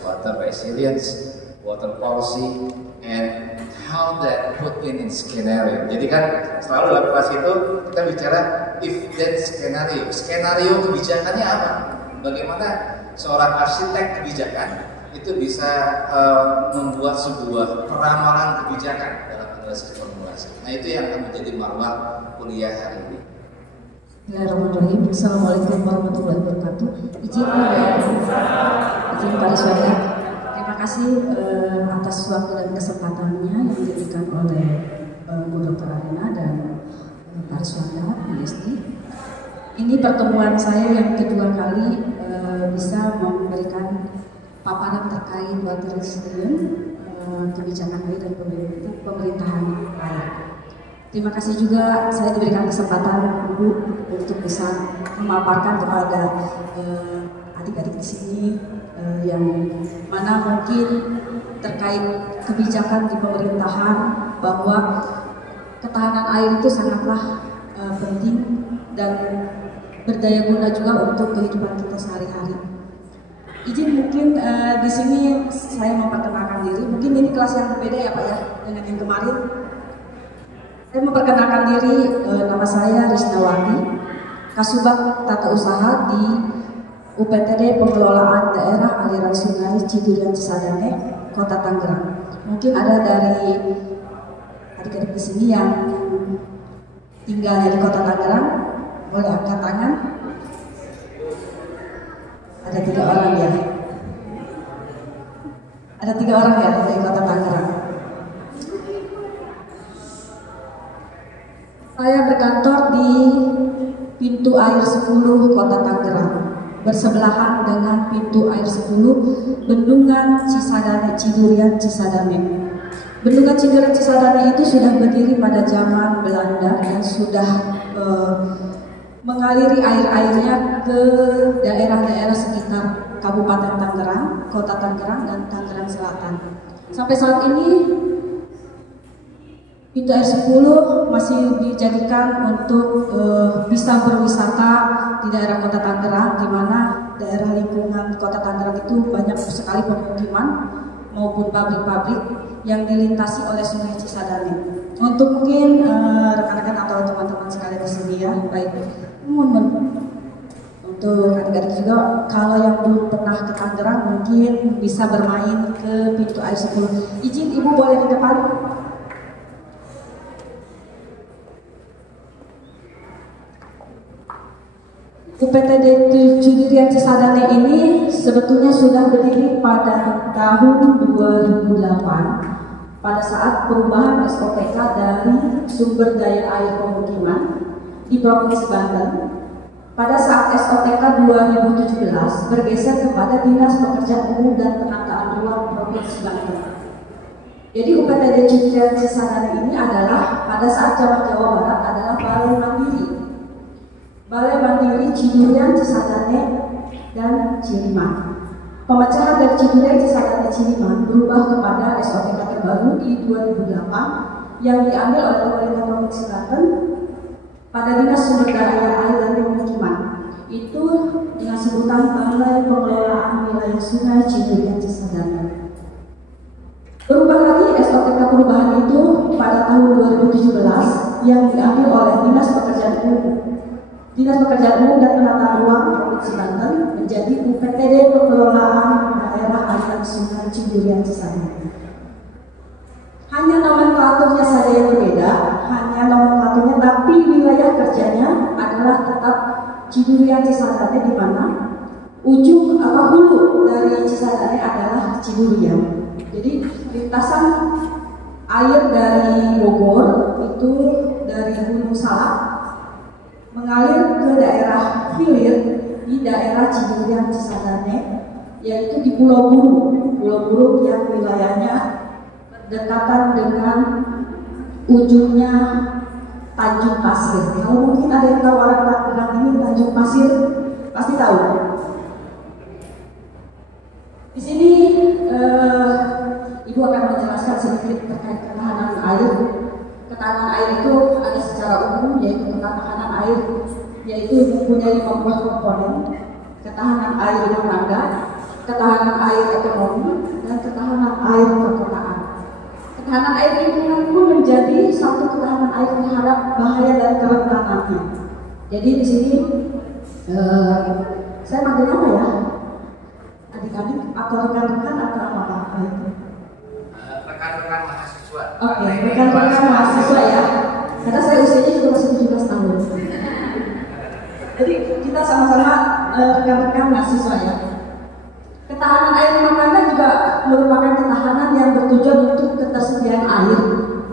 water resilience, water policy, and how that put in scenario. Jadi kan selalu dalam kelas itu kita bicara if that scenario. Skenario kebijakannya apa? Bagaimana seorang arsitek kebijakan itu bisa membuat sebuah peramalan kebijakan dalam analisis formulasi. Nah itu yang akan menjadi marwah kuliah hari ini. Bismillahirrahmanirrahim. Assalamualaikum warahmatullahi wabarakatuh. Izin Pak Riswanda. Terima kasih atas waktu dan kesempatannya yang diberikan oleh Bu Dr. Arena dan Pak Riswanda, PhD. Ini pertemuan saya yang kedua kali bisa memberikan paparan terkait water resilience, kebijakan air dan pemerintahan air. Terima kasih juga saya diberikan kesempatan Ibu untuk bisa memaparkan kepada adik-adik di sini yang mana mungkin terkait kebijakan di pemerintahan bahwa ketahanan air itu sangatlah penting dan berdaya guna juga untuk kehidupan kita sehari-hari. Izin mungkin di sini saya memperkenalkan diri. Mungkin ini kelas yang berbeda ya Pak ya dengan yang kemarin. Saya memperkenalkan diri, nama saya Risnawati, Kasubag Tata Usaha di UPTD Pengelolaan Daerah Aliran Sungai Cidurian Cisadane, Kota Tangerang. Mungkin ada dari adik-adik di sini yang tinggalnya di Kota Tangerang, boleh angkat tangan. Ada 3 orang ya. Ada 3 orang ya dari Kota Tangerang. Saya berkantor di pintu air 10 Kota Tangerang, bersebelahan dengan pintu air 10 Bendungan Cisadane Cidurian Cisadane. Bendungan Cidurian Cisadane itu sudah berdiri pada zaman Belanda dan sudah mengaliri air-airnya ke daerah-daerah sekitar Kabupaten Tangerang, Kota Tangerang, dan Tangerang Selatan. Sampai saat ini pintu air 10 masih dijadikan untuk bisa berwisata di daerah Kota Tangerang, di mana daerah lingkungan Kota Tangerang itu banyak sekali pemukiman maupun pabrik-pabrik yang dilintasi oleh Sungai Cisadane. Untuk mungkin rekan-rekan atau teman-teman sekalian di sini ya, baik. Untuk adik-adik juga, kalau yang belum pernah ke Tangerang mungkin bisa bermain ke pintu air 10. Izin Ibu boleh di depan. UPTD Cidurian Cisadane ini sebetulnya sudah berdiri pada tahun 2008 pada saat perubahan SOPK dari sumber daya air pemukiman di Provinsi Banten. Pada saat SOPK 2017 bergeser kepada Dinas Pekerjaan Umum dan Penataan Ruang Provinsi Banten. Jadi UPTD Cidurian Cisadane ini adalah pada saat zaman Jawa Barat adalah Balai Mandiri. Balai Mandiri Cidurian Cisadane dan Ciliman. Pemecahan dari Cidurian Cisadane Ciliman berubah kepada SOPK terbaru di 2008 yang diambil oleh pemerintah Provinsi Banten pada Dinas Sumber Daya Air dan Pemukiman. Itu dengan sebutan Balai Pengelolaan Wilayah Sungai Cidurian Cisadane. Berubah lagi SOPK perubahan itu pada tahun 2017 yang diambil oleh Dinas Pekerjaan Umum dan Penataan Ruang Provinsi Banten menjadi UPTD Pengelolaan Daerah Aliran Sungai Cidurian Cisadane. Hanya nomenklaturnya saja yang berbeda, tapi wilayah kerjanya adalah tetap Cidurian Cisadane, di mana ujung hulu dari Cisadane adalah Cidurian. Jadi lintasan air dari Bogor itu dari Gunung Salak mengalir ke daerah hilir di daerah Cidurian Cisadane, yaitu di Pulau Burung yang wilayahnya berdekatan dengan ujungnya Tanjung Pasir. Kalau mungkin ada yang tahu orang Tangerang ini Tanjung Pasir pasti tahu. Di sini Ibu akan menjelaskan sedikit terkait ketahanan air. Ketahanan air itu ada secara umum, yaitu ketahanan air yaitu mempunyai 5 buah komponen: ketahanan air rumah tangga, ketahanan air ekonomi, dan ketahanan air perkotaan. Ketahanan air lingkungan pun menjadi satu ketahanan air terhadap bahaya dan kerentanannya. Jadi di sini saya manggil apa ya? Adik-adik atau rekan-rekan atau apa itu? Rekan-rekan mahasiswa. Oke, rekan-rekan mahasiswa ya. Karena saya usianya juga masih 17 tahun. Jadi kita sama-sama rekan-rekan mahasiswa ya. Ketahanan air rumah tangga juga merupakan ketahanan yang bertujuan untuk ketersediaan air,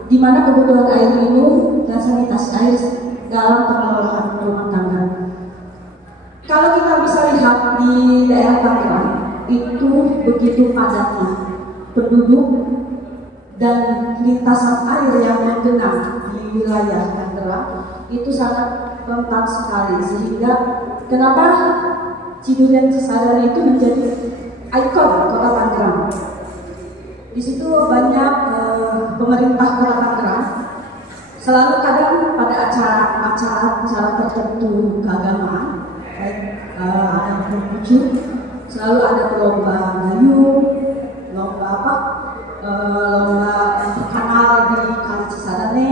di mana kebutuhan air minum dan sanitasi air dalam pengelolaan rumah tangga. Kalau kita bisa lihat di daerah Tangerang, itu begitu padatnya penduduk dan lintasan air yang menggenang di wilayah Tangerang itu sangat rentan sekali, sehingga kenapa Cidurian Cisadane itu menjadi ikon kota Tangerang. Di situ banyak pemerintah kota Tangerang selalu kadang pada acara tertentu keagamaan, baik ada berbujuk, selalu ada lomba dayung, lomba kanal di Kali Cisadane.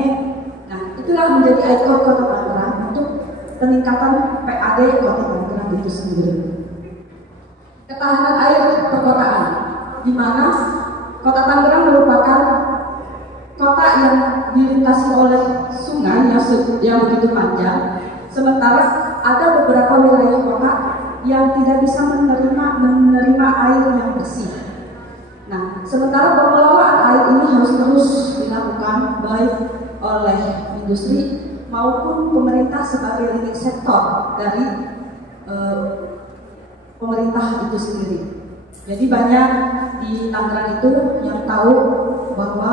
Nah, itulah menjadi ikon kota Tangerang untuk peningkatan PAD kota Tangerang itu sendiri. Ketahanan air perkotaan, di mana kota Tangerang merupakan kota yang dilintasi oleh sungai yang begitu panjang, sementara ada beberapa wilayah kota yang tidak bisa menerima air yang bersih. Nah, sementara pengelolaan air ini harus terus dilakukan baik oleh industri maupun pemerintah sebagai leading sektor dari pemerintah itu sendiri. Jadi banyak di Tangerang itu yang tahu bahwa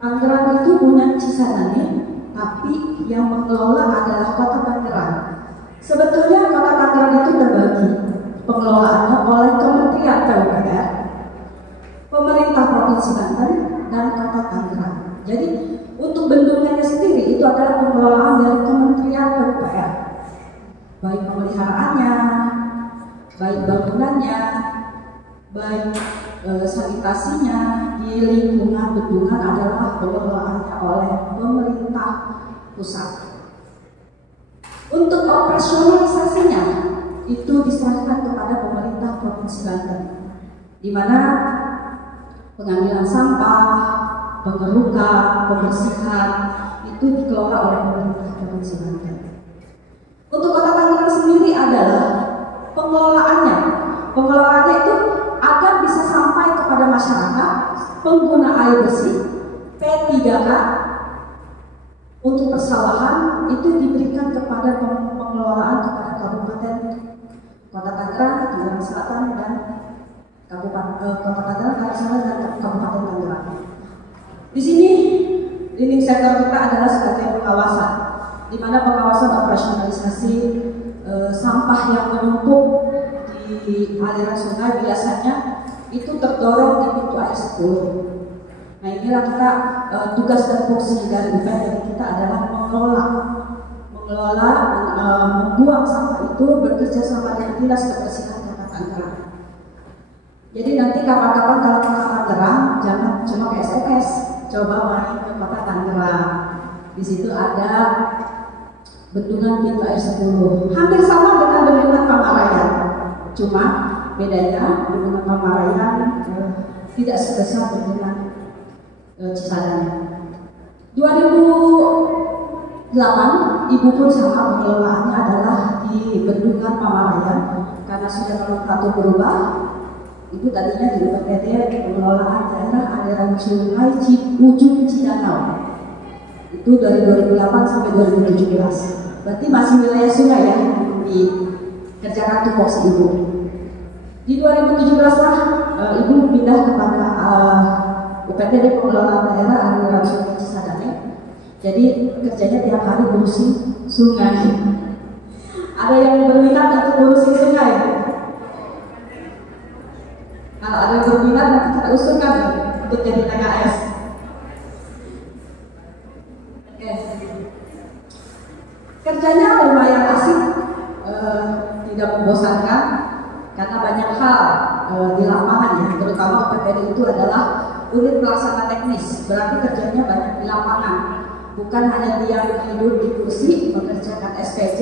Tangerang itu punya Cisadane, tapi yang mengelola adalah kota Tangerang. Sebetulnya kota Tangerang itu terbagi pengelolaannya oleh Kementerian PUPR, pemerintah Provinsi Banten, dan kota Tangerang. Jadi untuk bendungannya sendiri itu adalah pengelolaan dari Kementerian PUPR, baik pemeliharaannya, baik bangunannya, baik sanitasinya di lingkungan bendungan adalah pengelolaannya oleh pemerintah pusat. Untuk operasionalisasinya itu diserahkan kepada pemerintah Provinsi Banten, di mana pengambilan sampah, pengerukan, pembersihan itu dikelola oleh pemerintah Provinsi Banten. Untuk kota Tangerang sendiri adalah pengelolaannya itu agar bisa sampai kepada masyarakat pengguna air bersih P3K untuk persawahan itu diberikan kepada pengelolaan kepada Kabupaten Kota Tangerang, Tangerang Selatan, dan Kota Tangerang, Tangerang Selatan, dan Kabupaten Tangerang. Di sini leading sektor kita adalah sebagai pengawasan, di mana pengawasan operasionalisasi sampah yang menumpuk di aliran sungai biasanya itu terdorong di pintu air 10. Nah, inilah kita tugas dan fungsi dari UPT kita adalah membuang sampah itu bekerja sama dengan Dinas Kebersihan Kota Tangerang. Jadi nanti kapan-kapan kalau ke Tangerang jangan cuma ke SMS, coba main ke Kota Tangerang. Di situ ada bendungan pintu air 10, hampir sama dengan bendungan Pamarayan, cuma bedanya bendungan Pamarayan tidak sebesar bendungan Cisadane. 2008 ibu pun sama pengelolaannya adalah di bendungan Pamarayan karena sudah nomenklatur berubah. Ibu tadinya di UPT pengelolaan daerah aliran sungai Ujung Cidanau. Itu dari 2008 sampai 2017. Berarti masih wilayah sungai ya dikerjakan tupoksi ibu. Di 2017 lah ibu pindah kepada UPTD pengelolaan daerah aliran sungai Cisadane. Jadi kerjanya tiap hari ngurusin sungai. Ada yang berminat untuk ngurusin sungai? Kalau ada yang berminat nanti kita usulkan untuk jadi TKS. Kerjanya lumayan asik, tidak membosankan karena banyak hal di lapangan ya, terutama UPTD itu adalah unit pelaksana teknis, berarti kerjanya banyak di lapangan, bukan hanya dia hidup di kursi mengerjakan SPJ,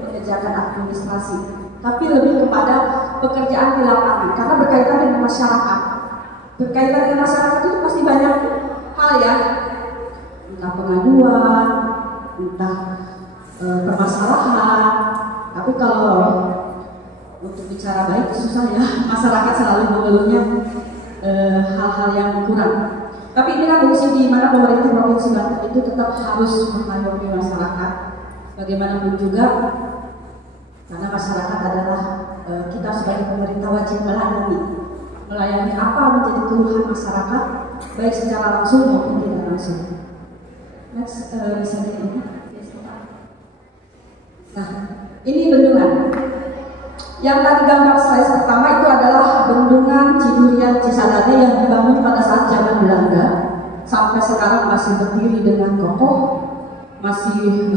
mengerjakan administrasi, tapi lebih kepada pekerjaan di lapangan karena berkaitan dengan masyarakat. Berkaitan dengan masyarakat itu pasti banyak hal ya, entah pengaduan, entah permasalahan. Tapi kalau untuk bicara baik susah ya, masyarakat selalu mengeluhnya hal-hal yang kurang. Tapi inilah fungsi di mana pemerintah Provinsi Banten itu tetap harus mengayomi masyarakat. Bagaimanapun juga, karena masyarakat adalah kita sebagai pemerintah wajib melayani apa menjadi keluhan masyarakat, baik secara langsung maupun tidak langsung. Next, misalnya ini. Nah, ini bendungan. Yang tadi gambar slide pertama itu adalah bendungan Cidurian Cisadane yang dibangun pada saat zaman Belanda, sampai sekarang masih berdiri dengan kokoh, masih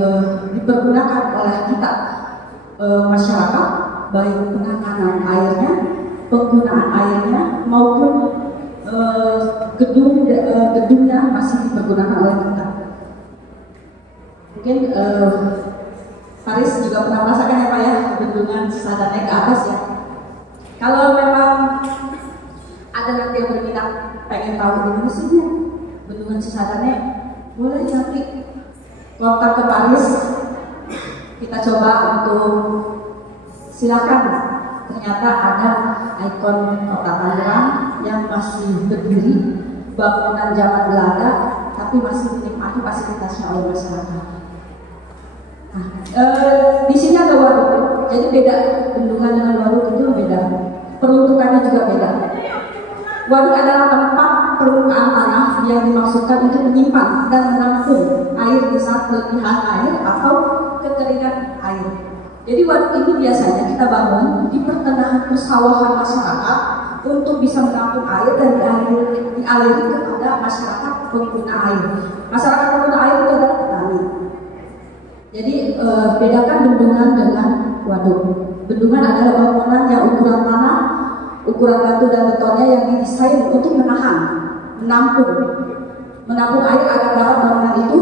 dipergunakan oleh kita masyarakat, baik penanganan airnya, penggunaan airnya maupun gedungnya masih dipergunakan oleh kita. Mungkin Paris juga pernah merasakan ya Pak ya, bendungan Cisadane ke atas ya. Kalau memang ada nanti yang berminat pengen tahu di mana sih bendungan Cisadane, boleh nanti kontak ke Paris, kita coba untuk silakan. Ternyata ada ikon kota Tangerang yang masih berdiri, bangunan zaman Belanda, tapi masih dinikmati fasilitasnya oleh masyarakat. Nah, di sini ada waduk, jadi beda bendungan dengan waduk itu beda, peruntukannya juga beda. Waduk adalah tempat permukaan tanah yang dimaksudkan untuk menyimpan dan menampung air di saat kelebihan air atau kekeringan air. Jadi waduk ini biasanya kita bangun di pertengahan persawahan masyarakat untuk bisa menampung air dan dialiri kepada masyarakat pengguna air. Masyarakat pengguna air itu adalah petani. Jadi bedakan bendungan dengan waduk. Bendungan adalah bangunan yang ukuran tanah, ukuran batu dan betonnya yang didesain untuk menampung air agar dapat bangunan itu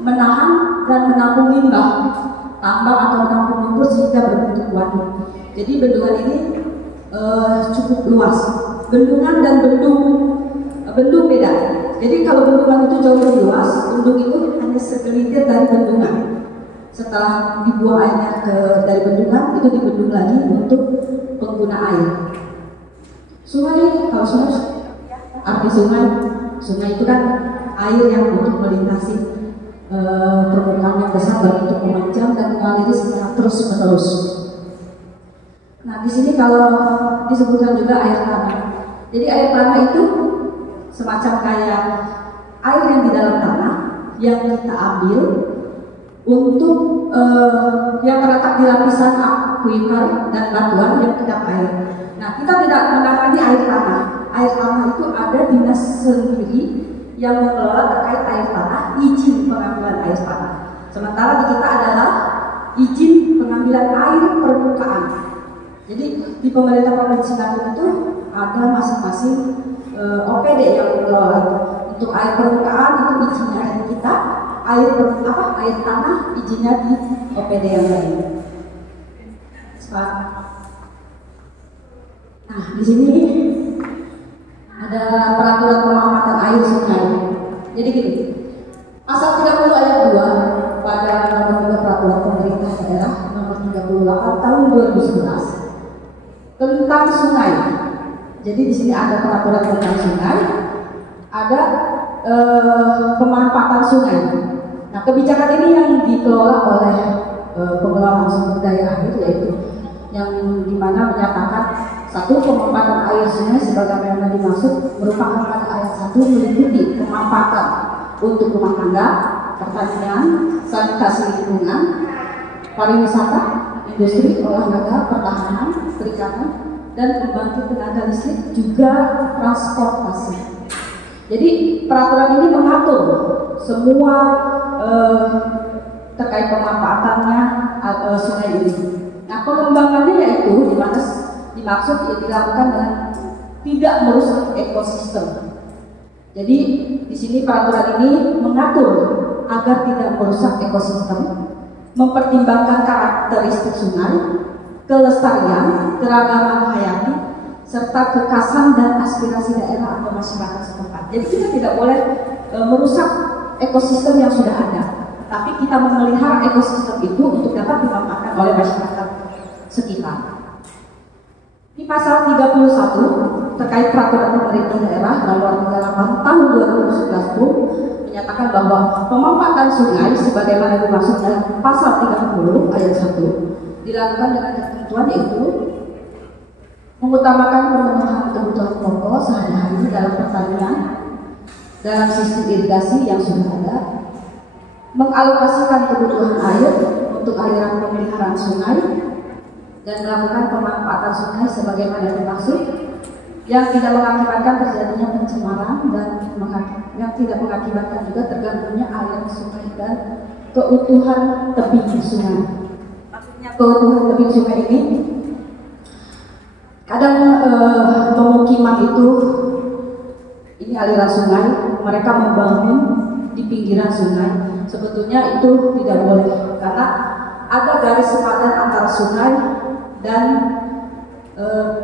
menahan dan menampung limbah tambang atau menampung lumpur sehingga berbentuk waduk. Jadi bendungan ini cukup luas. Bendungan dan bendung beda. Jadi kalau bendungan itu jauh lebih luas, bendung itu hanya segelintir dari bendungan. Setelah dibuang airnya dari bendungan, itu dibendung lagi untuk pengguna air. Sungai, kalau arti sungai itu kan air yang untuk melintasi permukaan yang besar berbentuk memanjang dan mengalir secara terus-menerus. Nah, di sini kalau disebutkan juga air tanah. Jadi air tanah itu semacam kayak air yang di dalam tanah yang kita ambil untuk yang terletak di lapisan akuifer dan batuan yang kedap air. Nah, kita tidak menangani air tanah. Air tanah itu ada dinas sendiri yang mengelola terkait air tanah, izin pengambilan air tanah. Sementara di kita adalah izin pengambilan air permukaan. Jadi di pemerintah Provinsi Banten itu ada masing-masing OPD yang mengelola itu. Untuk air permukaan itu izinnya ada di kita, air tanah izinnya di OPD yang lain. Nah, di sini ada peraturan pemanfaatan air sungai. Jadi gini, pasal 30 ayat 2 pada Undang-Undang Peraturan Pemerintah Daerah nomor 38 tahun 2011 tentang sungai. Jadi di sini ada peraturan tentang sungai, ada pemanfaatan sungai. Nah, kebijakan ini yang dikelola oleh pengelola sumber daya air, yaitu yang dimana menyatakan satu, pemanfaatan air sungai sebagaimana dimaksud merupakan pada ayat 1 meliputi pemanfaatan untuk rumah tangga, pertanian, sanitasi lingkungan, pariwisata, industri, olahraga, pertahanan, perikanan, dan pembangkit tenaga listrik, juga transportasi. Jadi peraturan ini mengatur semua terkait pemanfaatannya sungai ini. Nah, pengembangannya yaitu di mana dimaksud dilakukan dengan tidak merusak ekosistem. Jadi di sini peraturan ini mengatur agar tidak merusak ekosistem, mempertimbangkan karakteristik sungai, kelestarian, keragaman hayati, serta kekhasan dan aspirasi daerah atau masyarakat setempat. Jadi kita tidak boleh merusak ekosistem yang sudah ada, tapi kita memelihara ekosistem itu untuk dapat dimanfaatkan oleh masyarakat sekitar. Di pasal 31 terkait peraturan pemerintah daerah nomor 38 tahun 2011 pun menyatakan bahwa pemanfaatan sungai sebagaimana dimaksud dalam pasal 30 ayat 1 dilakukan dengan ketentuan yaitu mengutamakan pemenuhan kebutuhan pokok sehari-hari dalam pertanian dalam sistem irigasi yang sudah ada, mengalokasikan kebutuhan air untuk aliran pemeliharaan sungai, dan melakukan pemanfaatan sungai sebagaimana dimaksud yang tidak mengakibatkan terjadinya pencemaran dan yang tidak mengakibatkan juga terganggunya aliran sungai dan keutuhan tebing sungai. Maksudnya keutuhan tebing sungai ini kadang pemukiman itu ini aliran sungai, mereka membangun di pinggiran sungai. Sebetulnya itu tidak boleh karena ada garis sepadan antara sungai dan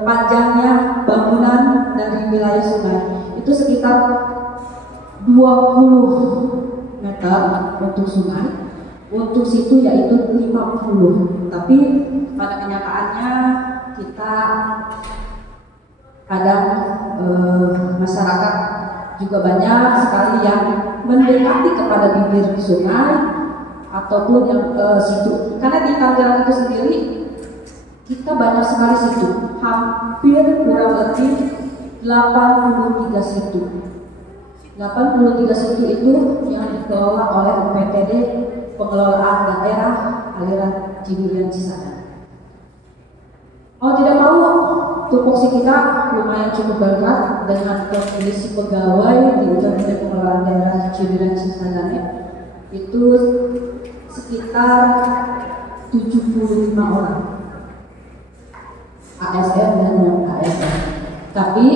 panjangnya bangunan dari wilayah sungai itu sekitar 20 meter untuk sungai, untuk situ yaitu 50. Tapi pada kenyataannya kita kadang masyarakat juga banyak sekali yang mendekati kepada bibir sungai ataupun yang situ, karena di Tangerang itu sendiri kita banyak sekali situ, hampir kurang lebih 83 situ. 83 situ itu yang dikelola oleh UPTD Pengelolaan Daerah Aliran Ciburian Cisadane. Mau tidak mau, tupoksi kita lumayan cukup berat dengan kondisi pegawai di UPTD Pengelolaan Daerah Ciburian Cisadane itu sekitar 75 orang. ASN dan non ASN. Tapi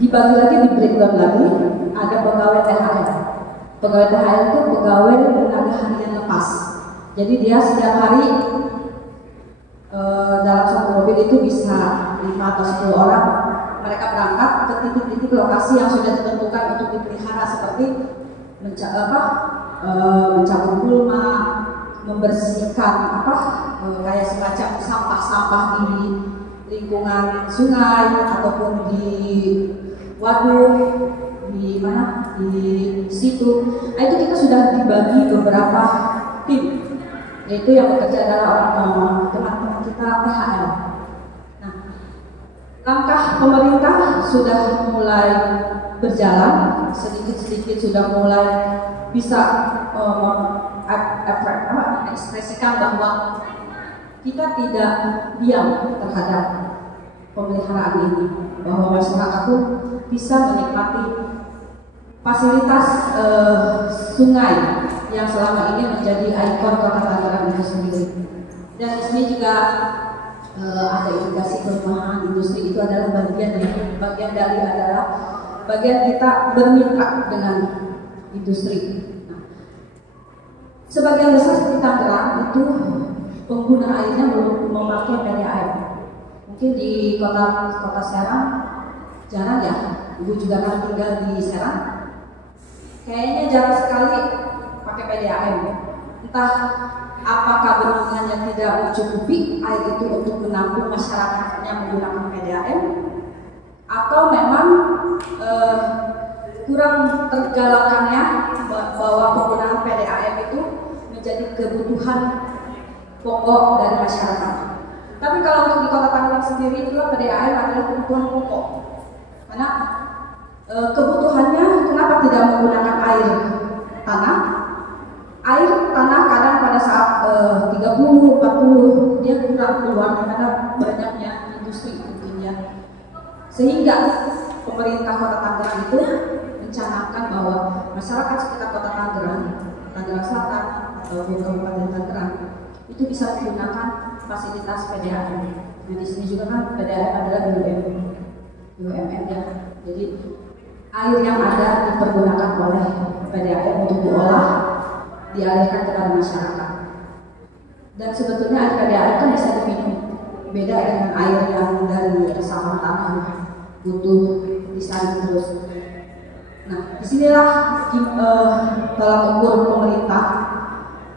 dibagi lagi, di breakdown lagi, ada pegawai THR. Pegawai THR itu pegawai tenaga harian lepas. Jadi dia setiap hari dalam satu mobil itu bisa 5 atau 10 orang. Mereka berangkat ke titik-titik lokasi yang sudah ditentukan untuk dipelihara, seperti mencabut gulma, membersihkan kayak semacam sampah-sampah di lingkungan sungai ataupun di waduk, di mana, di situ. Nah, itu kita sudah dibagi beberapa tim, yaitu yang bekerja adalah teman-teman kita THR. Nah, langkah pemerintah sudah mulai berjalan, sedikit-sedikit sudah mulai bisa ekspresikan bahwa kita tidak diam terhadap pemeliharaan ini, bahwa masyarakat pun bisa menikmati fasilitas sungai yang selama ini menjadi ikon kota Tangerang itu sendiri. Dan di sini juga ada irigasi perumahan industri, itu adalah bagian kita bermitra dengan industri. Sebagian besar di Tangerang itu pengguna airnya belum memakai PDAM. Mungkin di kota Serang jarang ya. Ibu juga kan tinggal di Serang. Kayaknya jarang sekali pakai PDAM. Entah apakah bendungannya tidak mencukupi air itu untuk menampung masyarakatnya menggunakan PDAM, atau memang kurang tergalakannya bahwa penggunaan PDAM itu menjadi kebutuhan pokok dari masyarakat. Tapi kalau untuk di Kota Tangerang sendiri itu PDAM adalah kebutuhan pokok, karena kebutuhannya kenapa tidak menggunakan air tanah? Air tanah kadang pada saat 30-40 dia kurang keluar karena banyaknya industri mungkin ya. Sehingga pemerintah Kota Tangerang itu mencanangkan bahwa masyarakat sekitar Kota Tangerang Selatan atau Kabupaten Tangerang itu bisa menggunakan fasilitas PDAM. Nah di sini juga kan PDAM adalah BUMN ya. Jadi air yang ada dipergunakan oleh PDAM untuk diolah, dialirkan kepada masyarakat. Dan sebetulnya air PDAM kan bisa diminum, beda dengan air yang dari resapan tanah butuh disaring terus. Nah, disinilah tolak ukur pemerintah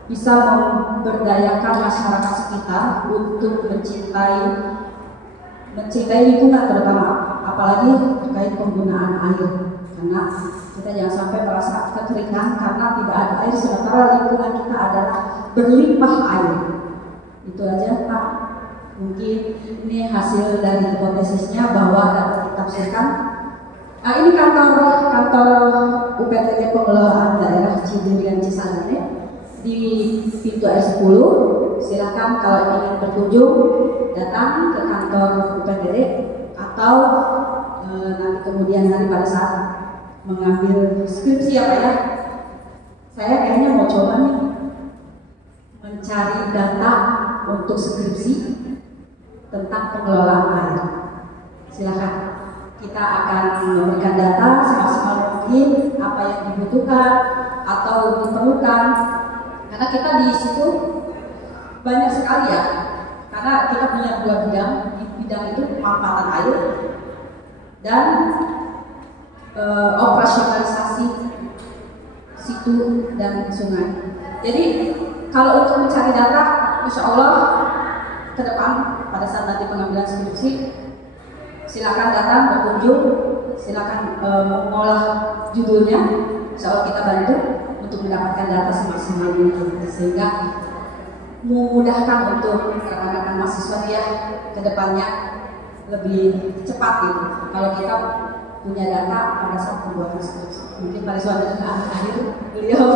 bisa memberdayakan masyarakat sekitar untuk mencintai lingkungan terutama, apalagi terkait penggunaan air. Karena kita jangan sampai merasa kekeringan karena tidak ada air, sementara lingkungan kita adalah berlimpah air. Itu aja Pak. Mungkin ini hasil dari hipotesisnya bahwa dapat ditafsirkan. Nah, ini kantor UPTD Pengelolaan Daerah Cidurian Cisadane di pintu R10. Silakan kalau ingin berkunjung datang ke kantor UPTD atau nanti kemudian hari pada saat mengambil skripsi ya Pak ya. Saya kayaknya mau coba nih mencari data untuk skripsi tentang pengelolaan air. Silakan, kita akan memberikan data semaksimal mungkin apa yang dibutuhkan atau diperlukan, karena kita di situ banyak sekali ya. Karena kita punya 2 bidang, di bidang itu pemanfaatan air dan operasionalisasi situ dan sungai. Jadi kalau untuk mencari data, insya Allah ke depan pada saat nanti pengambilan skripsi, silakan datang berkunjung, silakan mengolah judulnya, insya Allah kita bantu untuk mendapatkan data semaksimal mungkin sehingga memudahkan untuk rekan-rekan mahasiswa ya ke depannya lebih cepat gitu. Kalau kita punya data pada saat pembuatan skripsi. Mungkin Pak Rizwan juga akhir beliau.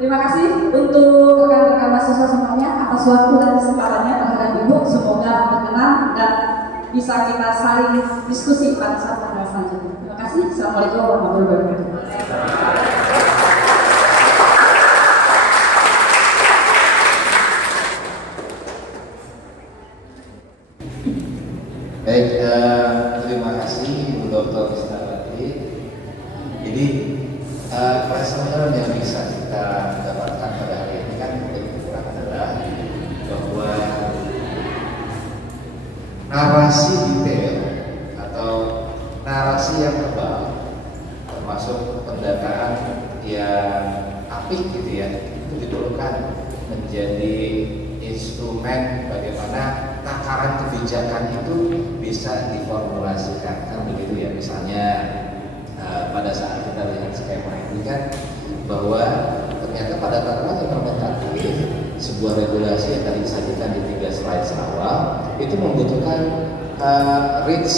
Terima kasih untuk rekan-rekan mahasiswa semuanya atas waktu dan kesempatannya terhadap Ibu. Semoga berkenan dan bisa kita saling diskusi pada saat pembahasan selanjutnya. Terima kasih. Assalamualaikum warahmatullahi wabarakatuh. Baik, terima kasih Ibu Dr. Krisnawati. Jadi pelajaran yang bisa kita dapatkan pada hari ini kan lebih kurang adalah bahwa narasi detail atau narasi yang tebal, termasuk pendataan yang apik gitu ya, itu diperlukan menjadi instrumen bagaimana takaran kebijakan itu bisa diformulasikan, kan begitu ya. Misalnya pada saat kita lihat skema ini kan bahwa ternyata pada tataran implementatif sebuah regulasi yang tadi disajikan di 3 slide awal itu membutuhkan rich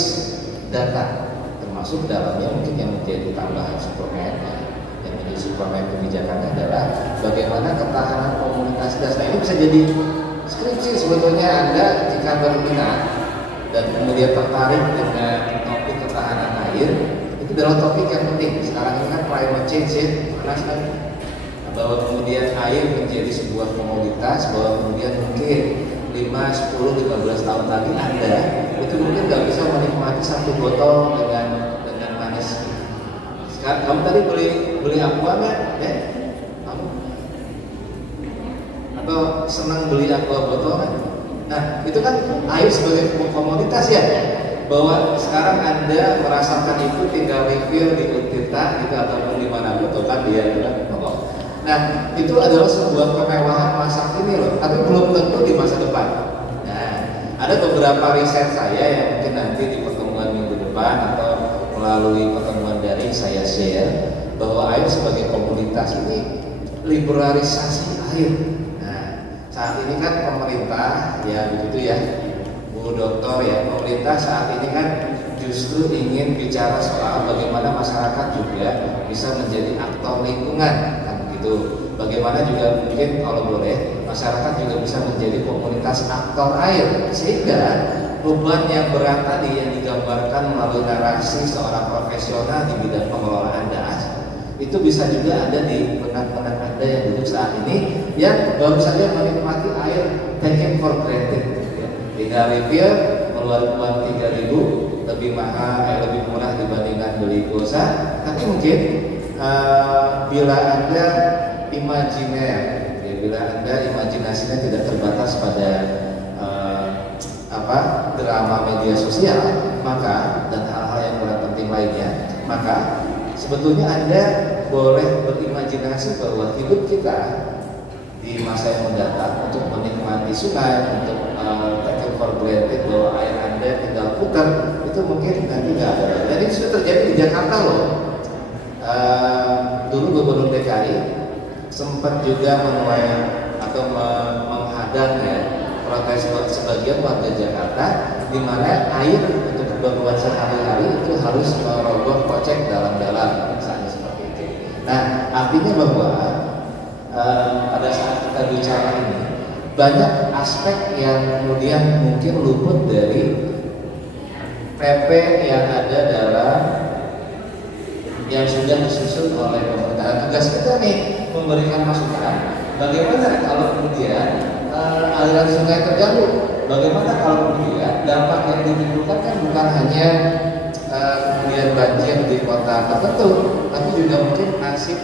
data, termasuk dalamnya mungkin yang menjadi tambahan suplemen. Yang menjadi suplemen kebijakannya adalah bagaimana ketahanan komunitas das. Nah, ini bisa jadi skripsi sebetulnya Anda jika berminat dan kemudian tertarik dengan topik ketahanan air. Itu adalah topik yang penting. Sekarang ini kan climate change ya, panas kan, bahwa kemudian air menjadi sebuah komoditas, bahwa kemudian mungkin 5, 10, 15 tahun lagi Anda itu mungkin nggak bisa menikmati 1 botol dengan manis. Sekarang kamu tadi beli aqua nggak? Ya? Kamu atau senang beli aqua botol kan? Nah itu kan air sebagai komoditas ya. Bahwa sekarang Anda merasakan itu tinggal refill di Untirta gitu ataupun di mana betul kan dia ngomong. Nah itu adalah sebuah kemewahan masa kini loh, tapi belum tentu di masa depan. Nah ada beberapa riset saya yang mungkin nanti di pertemuan minggu depan atau melalui pertemuan daring saya share bahwa air sebagai komoditas ini liberalisasi air. Nah saat ini kan pemerintah ya begitu ya Bu Dokter ya, pemerintah saat ini kan justru ingin bicara soal bagaimana masyarakat juga bisa menjadi aktor lingkungan kan begitu. Bagaimana juga mungkin kalau boleh masyarakat juga bisa menjadi komunitas aktor air, sehingga beban yang berat tadi yang digambarkan melalui narasi seorang profesional di bidang pengelolaan das Itu bisa juga ada di benak-benak Anda yang duduk saat ini yang baru saja menikmati air taken for granted. Tinggal refill, meluarkan uang 3.000 lebih mahal, lebih murah dibandingkan beli pulsa. Tapi mungkin bila Anda imajiner, bila Anda imajinasinya tidak terbatas pada drama media sosial, maka dan hal-hal yang kurang penting lainnya, maka sebetulnya Anda boleh berimajinasi bahwa hidup kita di masa yang mendatang untuk menikmati sungai, untuk take for granted bahwa air Anda tinggal putar, itu mungkin nanti nggak ada. Dan ini sudah terjadi di Jakarta loh. Dulu Gubernur DKI sempat juga menuai atau menghadang ya protes sebagian warga Jakarta, di mana air untuk keperluan sehari-hari itu harus merogoh kocek dalam-dalam, misalnya seperti itu. Nah, artinya bahwa pada saat kita bicara ini banyak aspek yang kemudian mungkin luput dari PP yang ada dalam yang sudah disusun oleh pemerintah. Tugas kita nih memberikan masukan. Bagaimana kalau kemudian aliran sungai terganggu? Bagaimana kalau kemudian dampak yang ditimbulkan kan bukan hanya kemudian banjir di kota tertentu, tapi juga mungkin nasib